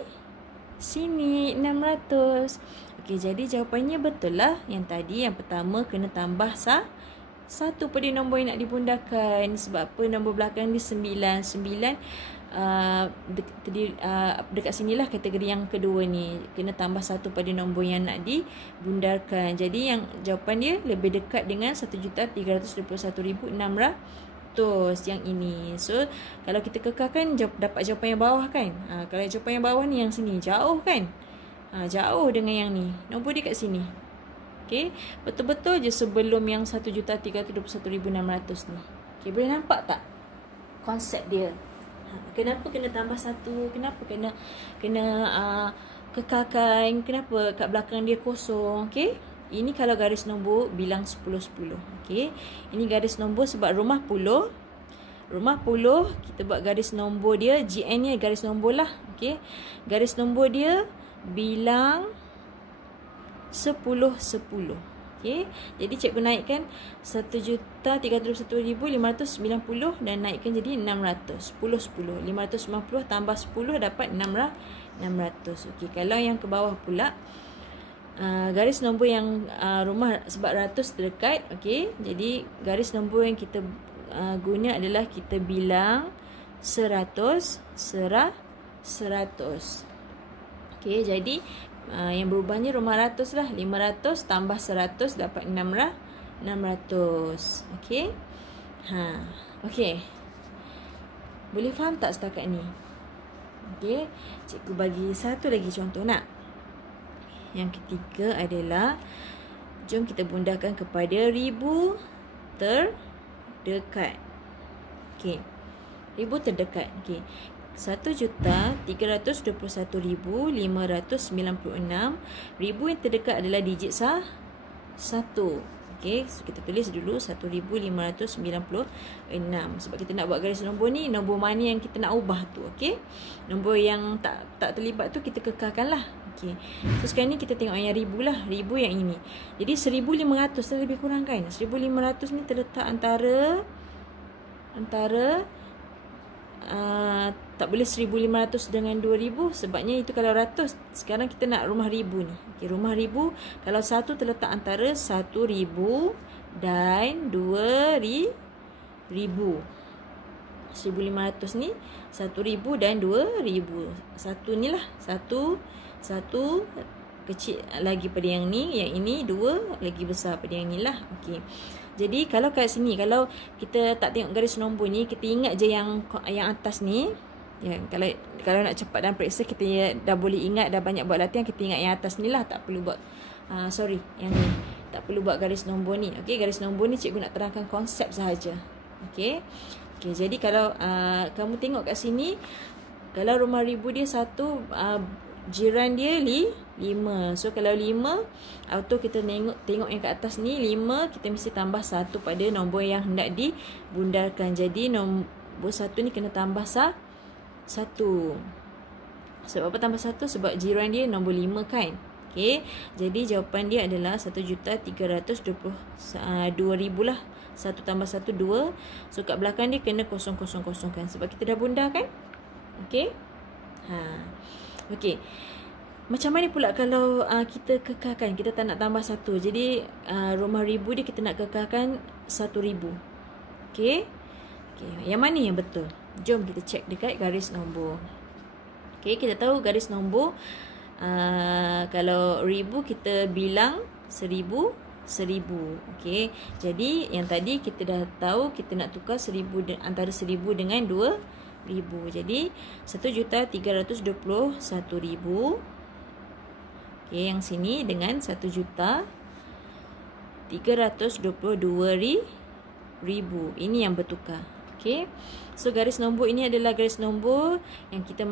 600. Okey, jadi jawapannya betul lah. Yang tadi, yang pertama kena tambah 1 pada nombor yang nak dibundarkan. Sebab apa? Nombor belakang ni 9. 9 dekat sinilah kategori yang kedua ni. Kena tambah 1 pada nombor yang nak dibundarkan. Jadi yang jawapan dia lebih dekat dengan 1,321,600 yang ini. So kalau kita kekalkan, dapat jawapan yang bawah kan. Kalau jawapan yang bawah ni yang sini jauh kan. Jauh dengan yang ni. Nombor dia kat sini. Okey, betul-betul je sebelum yang 1,321,600 ni. Okey, boleh nampak tak konsep dia? Kenapa kena tambah 1? Kenapa kena kekalkan? Kenapa kat belakang dia kosong? Okey. Ini kalau garis nombor bilang 10-10. Okey. Ini garis nombor sebab rumah puluh. Rumah puluh, kita buat garis nombor dia. GN ni garis nombor lah. Okey. Garis nombor dia bilang 10-10. Okey. Jadi cikgu naikkan 1,321,590 dan naikkan jadi 600. 10-10. 590 tambah 10 dapat 600. Okey. Kalau yang ke bawah pula, garis nombor yang rumah sebab ratus terdekat. Okey, jadi garis nombor yang kita guna adalah kita bilang 100. Okey, jadi yang berubahnya rumah ratus lah. 500 tambah 100 dapat 600. Okey. Okey. Boleh faham tak setakat ni? Okey, cikgu bagi satu lagi contoh nak. Yang ketiga adalah, jom kita bundarkan kepada ribu terdekat. Okey. Ribu terdekat. Okey. 1,321,596. Ribu yang terdekat adalah digit 1. Okey, so kita tulis dulu 1,596. Sebab kita nak buat garis nombor ni, nombor mana yang kita nak ubah tu. Okey. Nombor yang tak terlibat tu kita kekalkan lah. Okey. So sekarang ni kita tengok yang ribu lah. Ribu yang ini. Jadi 1,500 lebih kurang kan. 1,500 ni terletak antara tak boleh 1,500 dengan 2,000 sebabnya itu kalau ratus. Sekarang kita nak rumah ribu ni. Okay, rumah ribu kalau satu terletak antara 1,000 dan 2,000. 1,500 ni 1,000 dan 2,000. Satu ni lah. Satu kecil lagi pada yang ni. Yang ini 2 lagi besar pada yang ni lah. Okey. Jadi kalau kat sini, kalau kita tak tengok garis nombor ni, kita ingat je yang atas ni. Ya, kalau nak cepat dalam periksa, kita dah boleh ingat, dah banyak buat latihan, kita ingat yang atas ni lah. Tak perlu buat, yang ni. Tak perlu buat garis nombor ni. Okey, garis nombor ni cikgu nak terangkan konsep sahaja. Okey. Okey, jadi kalau kamu tengok kat sini, kalau rumah ribu dia satu, jiran dia 5. So kalau 5, auto kita tengok yang kat atas ni 5, kita mesti tambah 1 pada nombor yang hendak dibundarkan. Jadi nombor 1 ni kena tambah 1. Sebab apa tambah 1? Sebab jiran dia nombor 5 kan. Okey. Jadi jawapan dia adalah 1,322,000 lah. 1 tambah 1 2. So kat belakang dia kena kosong-kosong-kosongkan sebab kita dah bundar kan. Okey. Okey. Macam mana pula kalau kita kekalkan, kita tak nak tambah 1. Jadi rumah ribu dia kita nak kekalkan 1,000. Okey. Okey, yang mana yang betul? Jom kita cek dekat garis nombor. Okey, kita tahu garis nombor kalau ribu kita bilang 1,000. Okey. Jadi yang tadi kita dah tahu kita nak tukar 1,000 antara 1,000 dengan 2,000. Jadi 1,321,000. Okey, yang sini dengan 1,322,000. Ini yang bertukar. Okey. So garis nombor ini adalah garis nombor yang kita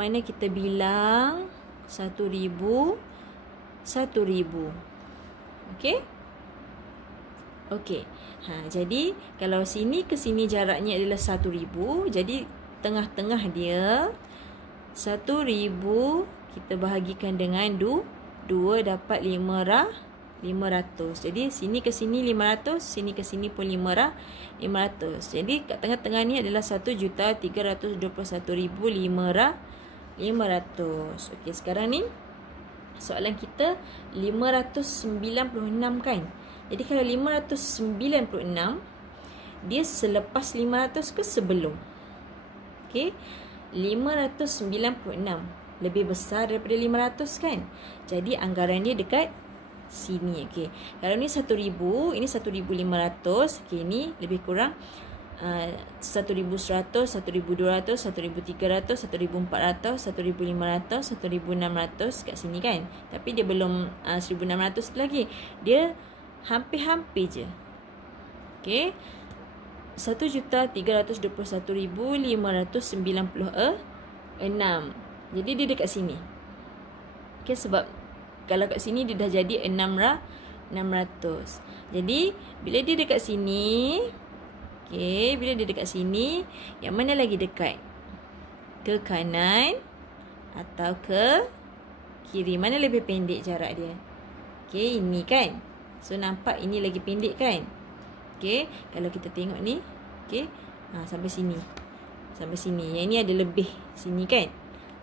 bilang 1,000. Okey. Okey. Jadi kalau sini ke sini jaraknya adalah 1,000. Jadi tengah-tengah dia 1,000 kita bahagikan dengan 2 dapat 500. Jadi sini ke sini 500, sini ke sini pun 500. Jadi kat tengah-tengah ni adalah 1,321,500. Okey, sekarang ni soalan kita 596 kan. Jadi kalau 596 dia selepas 500 ke sebelum? Okey. 596 lebih besar daripada 500 kan. Jadi anggaran dia dekat sini. Okey. Kalau ni 1,000, ini 1,500. Okey, ni lebih kurang 1,100, 1,200, 1,300, 1,400, 1,500, 1,600 kat sini kan. Tapi dia belum 1,600 lagi. Dia hampir-hampir je. Okey. 1,321,596. Jadi dia dekat sini. Okey, sebab kalau kat sini dia dah jadi 600. Jadi bila dia dekat sini, okey, bila dia dekat sini, yang mana lagi dekat? Ke kanan atau ke kiri? Mana lebih pendek jarak dia? Okey, ini kan. So nampak ini lagi pendek kan? Okey, kalau kita tengok ni, okey, sampai sini. Sampai sini. Yang ini ada lebih sini kan?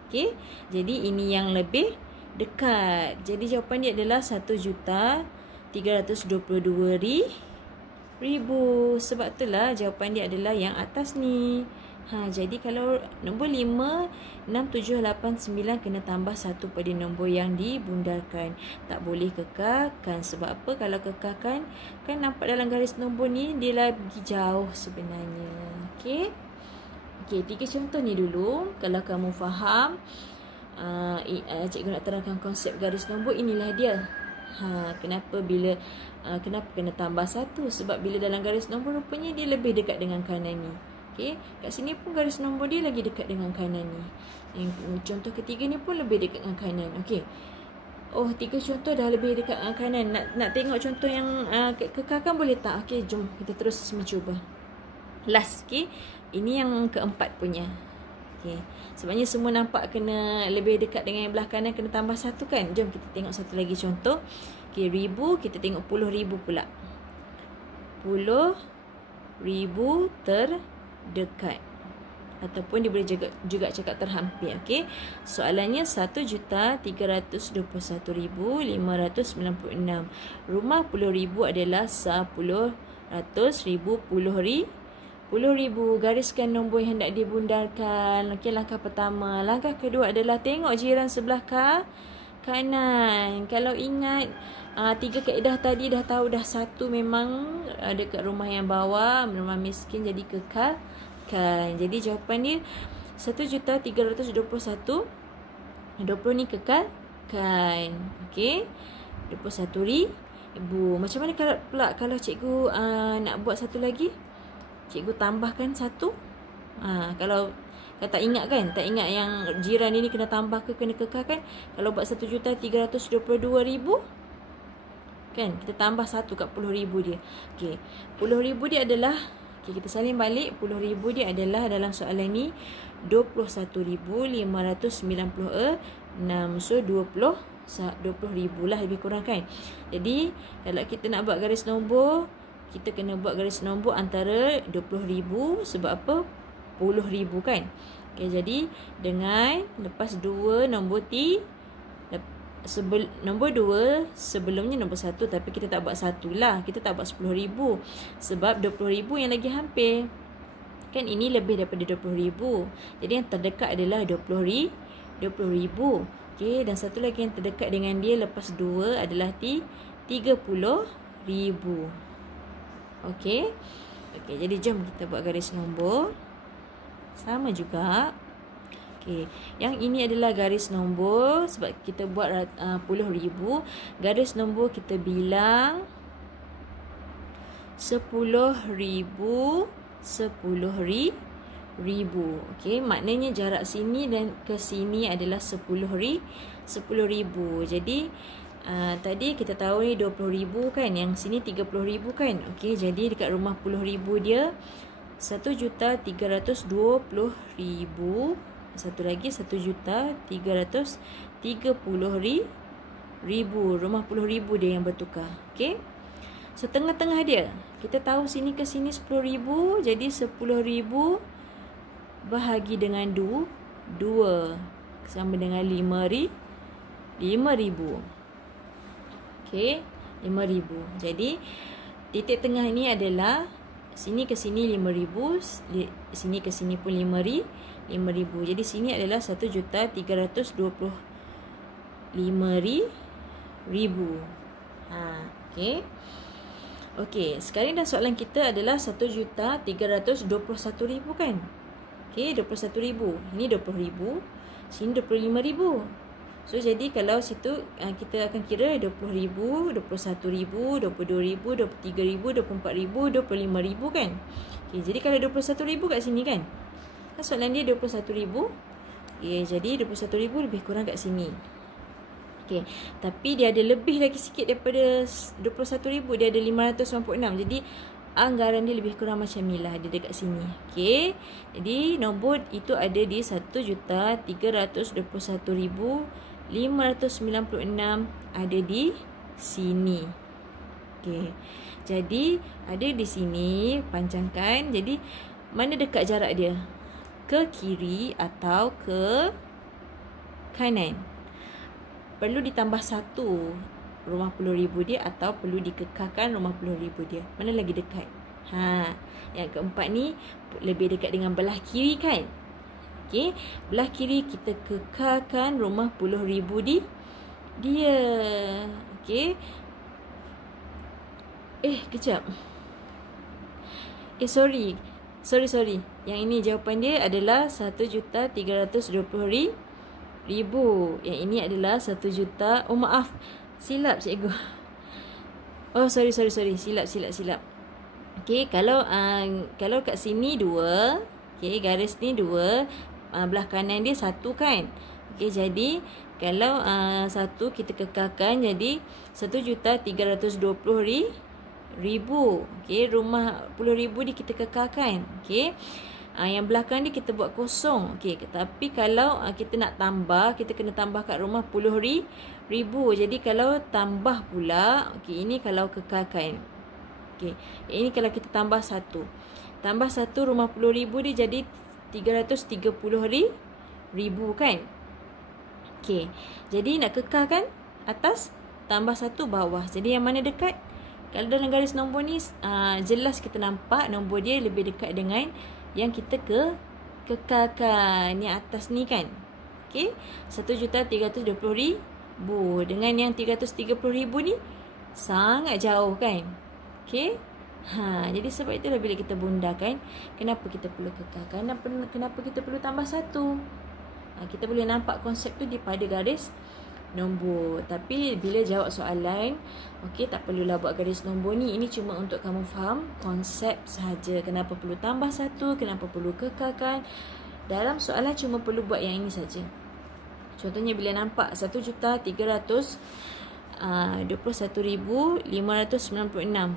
Okey, jadi ini yang lebih dekat. Jadi jawapan dia adalah 1,322,000. Sebab itulah jawapan dia adalah yang atas ni. Jadi kalau nombor 5, 6, 7, 8, 9 kena tambah 1 pada nombor yang dibundarkan. Tak boleh kekalkan. Sebab apa? Kalau kekalkan, kan nampak dalam garis nombor ni dia lagi jauh sebenarnya. Okey. Okey, 3 contoh ni dulu. Kalau kamu faham, cikgu nak terangkan konsep garis nombor, inilah dia. Kenapa kena tambah 1? Sebab bila dalam garis nombor rupanya dia lebih dekat dengan kanan ni. Okey, kat sini pun garis nombor dia lagi dekat dengan kanan ni. Yang contoh ketiga ni pun lebih dekat dengan kanan. Okey. Oh, 3 contoh dah lebih dekat dengan kanan. Nak tengok contoh yang kekalkan boleh tak? Okey, jom kita terus mencuba. Last, okey. Ini yang keempat punya. Okey. Sebabnya semua nampak kena lebih dekat dengan yang belah kanan, kena tambah 1 kan? Jom kita tengok satu lagi contoh. Okey, 1,000, kita tengok 10,000 pula. 10,000 terdekat. ataupun dia boleh juga cakap terhampir. Okey. Soalannya 1,321,596. Rumah puluh ribu adalah 10, ratus, ribu, puluh ribu. Gariskan nombor yang hendak dibundarkan. Okey, langkah pertama. Langkah kedua adalah tengok jiran sebelah kanan. Kalau ingat 3 kaedah tadi dah tahu dah, satu memang dekat rumah yang bawah, rumah miskin, jadi kekalkan. Jadi jawapan dia 1,321,000. 20 ni kekalkan. Okey. 21,000. Macam mana kalau cikgu nak buat satu lagi? Cikgu tambahkan satu. Kalau tak ingat kan, tak ingat yang jiran ini kena tambah ke kena kekalkan. Kalau buat 1,322,000 kan, kita tambah satu kat 10,000 dia. Okey, 10,000 dia adalah, okey, kita salin balik. 10,000 dia adalah dalam soalan ni 21,596. So 20,000 lah lebih kurang kan. Jadi kalau kita nak buat garis nombor, kita kena buat garis nombor antara 20,000 sebab apa? 10,000 kan. Okay, jadi dengan lepas 2 nombor nombor 2 sebelumnya nombor 1, tapi kita tak buat 1 lah. Kita tak buat 10,000 sebab 20,000 yang lagi hampir. Kan ini lebih daripada 20,000. Jadi yang terdekat adalah 20,000. Okay, dan satu lagi yang terdekat dengan dia lepas 2 adalah 30,000. Okey. Okey, jadi jom kita buat garis nombor. Sama juga. Okey, yang ini adalah garis nombor sebab kita buat 10,000. Garis nombor kita bilang 10,000, 10,000. Okey, maknanya jarak sini dan ke sini adalah 10,000. Jadi tadi kita tahu ni 20,000 kan, yang sini 30,000 kan. Okey, jadi dekat rumah 10,000 dia 1,320,000. Satu lagi 1,330,000. Rumah 10,000 dia yang bertukar. Okey. So tengah-tengah dia, kita tahu sini ke sini 10,000, jadi 10,000 bahagi dengan 2 sama dengan 5,000. Okey, 5,000. Jadi titik tengah ini adalah sini ke sini 5,000, sini ke sini pun 5,000. Jadi sini adalah 1,325,000. Okey. Okey, sekarang dah soalan kita adalah 1,321,000 kan. Okey, 21,000. Ini 20,000, sini 25,000. So jadi kalau situ kita akan kira 20,000, 21,000, 22,000, 23,000, 24,000, 25,000 kan. Okay, jadi kalau 21,000 kat sini kan, soalan dia 21,000. Okay, jadi 21,000 lebih kurang kat sini. Okay, tapi dia ada lebih lagi sikit daripada 21,000. Dia ada 596. Jadi anggaran dia lebih kurang macam ni lah, dia dekat sini. Okay, jadi nombor itu ada di 1,321,596 ada di sini. Okay, jadi ada di sini, pancangkan. Jadi mana dekat jarak dia? Ke kiri atau ke kanan? Perlu ditambah 1 rumah 10,000 dia atau perlu dikekalkan rumah 10,000 dia? Mana lagi dekat? Yang keempat ni lebih dekat dengan belah kiri kan? Okey, belah kiri kita kekalkan rumah 10,000 di dia. Okey. Kejap. Sorry. Yang ini jawapan dia adalah 1,320,000. Yang ini adalah 1 juta. Oh maaf, silap cikgu. Oh sorry. Silap. Okey, kalau kat sini 2, okey, garis ni 2, belah kanan dia 1 kan. Okey, jadi kalau 1 kita kekalkan jadi 1,320,000. Okey, rumah 10,000 ni kita kekalkan. Okey. Yang belakang ni kita buat kosong. Okey, tapi kalau kita nak tambah, kita kena tambah kat rumah 10,000. Jadi kalau tambah pula, okey, ini kalau kekalkan. Okey, ini kalau kita tambah 1. Tambah 1 rumah 10,000 dia jadi 330,000 kan. Okey. Jadi nak kekalkan atas tambah 1 bawah. Jadi yang mana dekat? Kalau dalam garis nombor ni jelas kita nampak nombor dia lebih dekat dengan yang kita kekalkan yang atas ni kan. Okey. 1,320,000 dengan yang 330,000 ni sangat jauh kan. Okey. Jadi sebab itulah bila kita bundakan, kenapa kita perlu kekalkan dan kenapa kita perlu tambah 1. Kita boleh nampak konsep tu di pada garis nombor. Tapi bila jawab soalan, okey, tak perlulah buat garis nombor ni. Ini cuma untuk kamu faham konsep sahaja. Kenapa perlu tambah 1, kenapa perlu kekalkan. Dalam soalan cuma perlu buat yang ini saja. Contohnya bila nampak 1,321,596.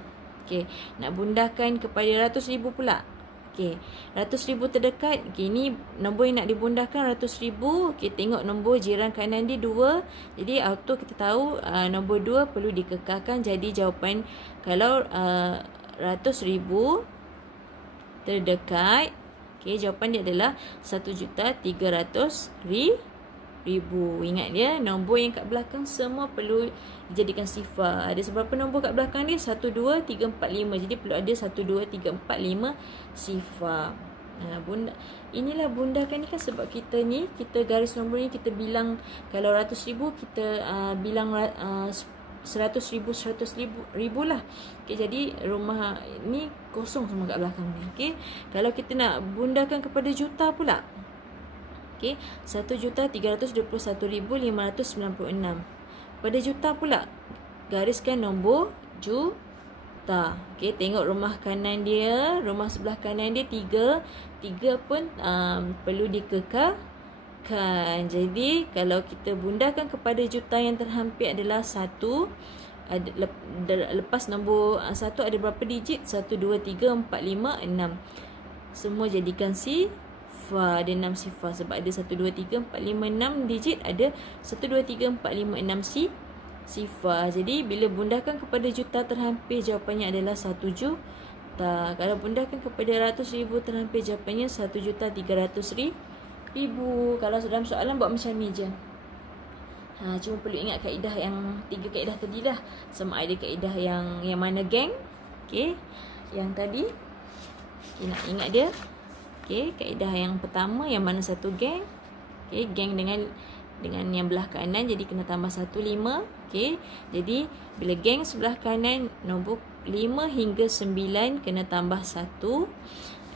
Okey, nak bundahkan kepada ratus ribu pula. Okey, ratus ribu terdekat. Okey, ni nombor yang nak dibundahkan ratus ribu. Okey, tengok nombor jiran kanan dia 2. Jadi auto kita tahu nombor 2 perlu dikekalkan. Jadi jawapan kalau ratus ribu terdekat, okey, jawapan dia adalah 1,300,000. Ingat dia, nombor yang kat belakang semua perlu dijadikan sifar. Ada seberapa nombor kat belakang dia? 1, 2, 3, 4, 5. Jadi perlu ada 1, 2, 3, 4, 5 sifar. Inilah bundakan ni kan, sebab kita ni, kita garis nombor ni kita bilang, kalau ratus ribu kita bilang 100,000 lah. Okey, jadi rumah ni kosong semua kat belakang ni. Okey, kalau kita nak bundakan kepada juta pula. Okey, 1,321,596. Pada juta pula, gariskan nombor juta. Okey, tengok rumah kanan dia, rumah sebelah kanan dia 3. 3 pun perlu dikekalkan. Jadi, kalau kita bundakan kepada juta yang terhampir adalah 1. Lepas nombor 1 ada berapa digit? 1, 2, 3, 4, 5, 6. Semua jadikan ada 6 sifar sebab ada 1, 2, 3, 4, 5, 6 digit, ada 1, 2, 3, 4, 5, 6 sifar. Jadi bila bundahkan kepada juta terhampir, jawapannya adalah 1 juta. Kalau bundahkan kepada ratus ribu terhampir, jawapannya 1,300,000. Kalau dalam soalan buat macam ni je. Cuma perlu ingat kaedah yang 3 kaedah tadi dah. Sama ada kaedah yang mana geng. Okey, yang tadi nak ingat dia. Okey, kaedah yang pertama yang mana satu geng. Okey, geng dengan yang belah kanan, jadi kena tambah 1, 5. Okey, jadi bila geng sebelah kanan nombor 5 hingga 9 kena tambah 1.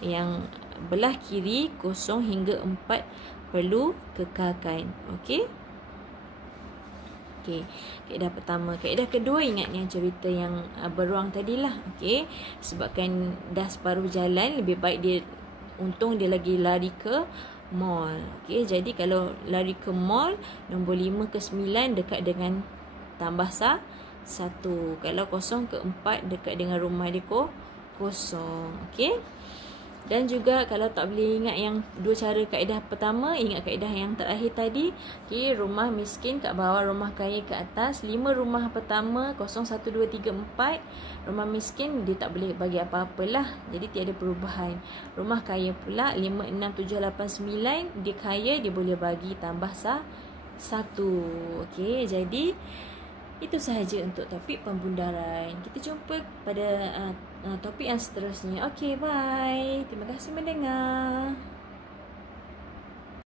Yang belah kiri 0 hingga 4 perlu kekalkan. Okey. Okey, kaedah pertama. Kaedah kedua, ingat yang cerita yang beruang tadilah. Okey, sebabkan dah separuh jalan, lebih baik dia, untung dia lagi lari ke mall. Okey, jadi kalau lari ke mall, nombor 5 ke 9 dekat dengan tambah 1. Kalau 0 ke 4 dekat dengan rumah dia kosong. Okey. Dan juga kalau tak boleh ingat yang dua cara kaedah pertama, ingat kaedah yang terakhir tadi. Okey, rumah miskin kat bawah, rumah kaya kat atas. 5 rumah pertama 0, 1, 2, 3, 4. Rumah miskin dia tak boleh bagi apa-apalah, jadi tiada perubahan. Rumah kaya pula 5, 6, 7, 8, 9. Dia kaya, dia boleh bagi tambah 1. Okey, jadi itu sahaja untuk topik pembundaran. Kita jumpa pada topik yang seterusnya. Okey, bye. Terima kasih mendengar.